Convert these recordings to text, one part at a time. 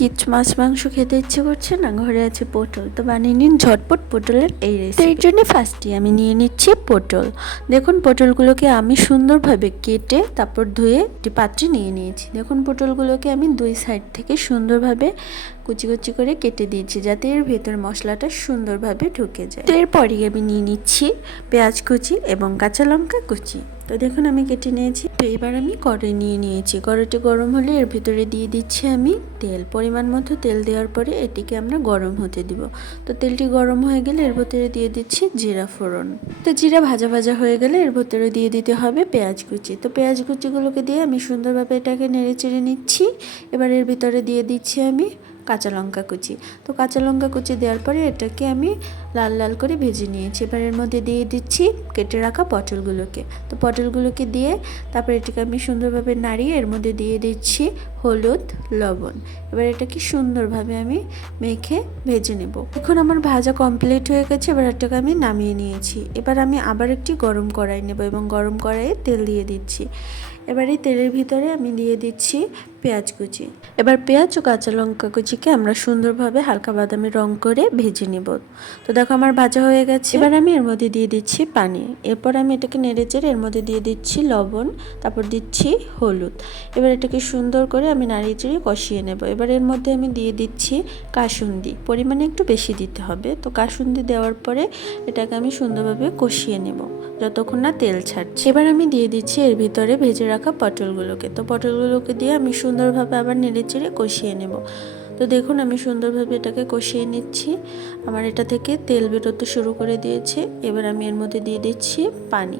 কিচ মাছ, মাংস খেতে ইচ্ছে করছে না, ঘরে আছে পটল। তো বানিয়ে নিন, ঝটপট পটলের এই রেসিপি এর জন্য ফার্স্টে আমি নিয়ে নিচ্ছি পটল। দেখুন পটলগুলোকে আমি সুন্দরভাবে কেটে তারপর ধুয়ে একটি পাত্রে নিয়ে নিয়েছি। দেখুন পটলগুলোকে আমি দুই সাইড থেকে সুন্দরভাবে কুচি কুচি করে কেটে দিয়েছি যাতে এর ভেতর মশলাটা সুন্দরভাবে ঢুকে যায়। তো এরপরই আমি নিয়ে নিচ্ছি পেঁয়াজ কুচি এবং কাঁচা লঙ্কা কুচি। তো দেখুন আমি কেটে নিয়েছি। তো এবার আমি কড়াই নিয়ে নিয়েছি। কড়াইটি গরম হলে এর ভিতরে দিয়ে দিচ্ছি আমি তেল। পরিমাণ মতো তেল দেওয়ার পরে এটিকে আমরা গরম হতে দিব। তো তেলটি গরম হয়ে গেলে এর ভিতরে দিয়ে দিচ্ছি জিরা ফোড়ন। তো জিরা ভাজা ভাজা হয়ে গেলে এর ভিতরে দিয়ে দিতে হবে পেঁয়াজ কুচি। তো পেঁয়াজ কুচিগুলোকে দিয়ে আমি সুন্দরভাবে এটাকে নেড়ে চেড়ে নিচ্ছি। এবার এর ভিতরে দিয়ে দিচ্ছি আমি কাঁচা লঙ্কা কুচি। তো কাঁচা লঙ্কা কুচি দেওয়ার পরে এটাকে আমি লাল লাল করে ভেজে নিয়েছি। এবার এর মধ্যে দিয়ে দিচ্ছি কেটে রাখা পটলগুলোকে। তো পটলগুলোকে দিয়ে তারপর এটাকে আমি সুন্দরভাবে নাড়িয়ে এর মধ্যে দিয়ে দিচ্ছি হলুদ, লবণ। এবার এটাকে সুন্দরভাবে আমি মেখে ভেজে নেব। এখন আমার ভাজা কমপ্লিট হয়ে গেছে, এবার এটাকে আমি নামিয়ে নিয়েছি। এবার আমি আবার একটি গরম কড়াই নেব এবং গরম কড়াইয়ে তেল দিয়ে দিচ্ছি। এবার এই তেলের ভিতরে আমি দিয়ে দিচ্ছি পেঁয়াজ কুচি। এবার পেঁয়াজ ও কাঁচা লঙ্কা কুচিকে আমরা সুন্দরভাবে হালকা বাদামি রং করে ভেজে নেব। তো দেখো আমার ভাজা হয়ে গেছে। এবার আমি এর মধ্যে দিয়ে দিচ্ছি পানি। এরপর আমি এটাকে নেড়ে চেড়ে এর মধ্যে দিয়ে দিচ্ছি লবণ, তারপর দিচ্ছি হলুদ। এবার এটাকে সুন্দর করে আমি নাড়িয়ে চেড়ে কষিয়ে নেব। এবার এর মধ্যে আমি দিয়ে দিচ্ছি কাসুন্দি। পরিমাণে একটু বেশি দিতে হবে। তো কাসুন্দি দেওয়ার পরে এটাকে আমি সুন্দরভাবে কষিয়ে নেব, যতক্ষণ না তেল ছাড়ছে। এবার আমি দিয়ে দিচ্ছি এর ভিতরে ভেজে রাখা পটলগুলোকে। তো পটলগুলোকে দিয়ে আমি সুন্দরভাবে আবার নেড়ে চেড়ে কষিয়ে নেব। তো দেখুন, আমি সুন্দরভাবে এটাকে কষিয়ে নিচ্ছি। আমার এটা থেকে তেল বেরোতে শুরু করে দিয়েছে। এবার আমি এর মধ্যে দিয়ে দিচ্ছি পানি।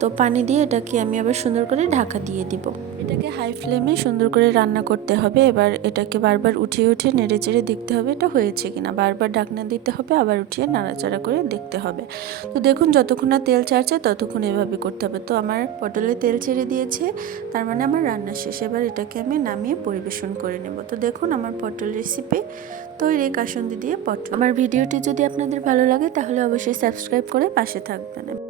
তো পানি দিয়ে এটাকে আমি আবার সুন্দর করে ঢাকা দিয়ে দিব। এটাকে হাই ফ্লেমে সুন্দর করে রান্না করতে হবে। এবার এটাকে বারবার উঠিয়ে উঠিয়ে নেড়ে চেড়ে দেখতে হবে এটা হয়েছে কিনা। বারবার ঢাকনা দিতে হবে, আবার উঠিয়ে নাড়াচাড়া করে দেখতে হবে। তো দেখুন, যতক্ষণ না তেল ছাড়ছে, ততক্ষণ এভাবে করতে হবে। তো আমার পটলে তেল ছেড়ে দিয়েছে, তার মানে আমার রান্না শেষ। এবার এটাকে আমি নামিয়ে পরিবেশন করে নেব। তো দেখুন, আমার পটল রেসিপি তৈরি। কাসন্দি দিয়ে পটল। আমার ভিডিওটি যদি আপনাদের ভালো লাগে, তাহলে অবশ্যই সাবস্ক্রাইব করে পাশে থাকবেন।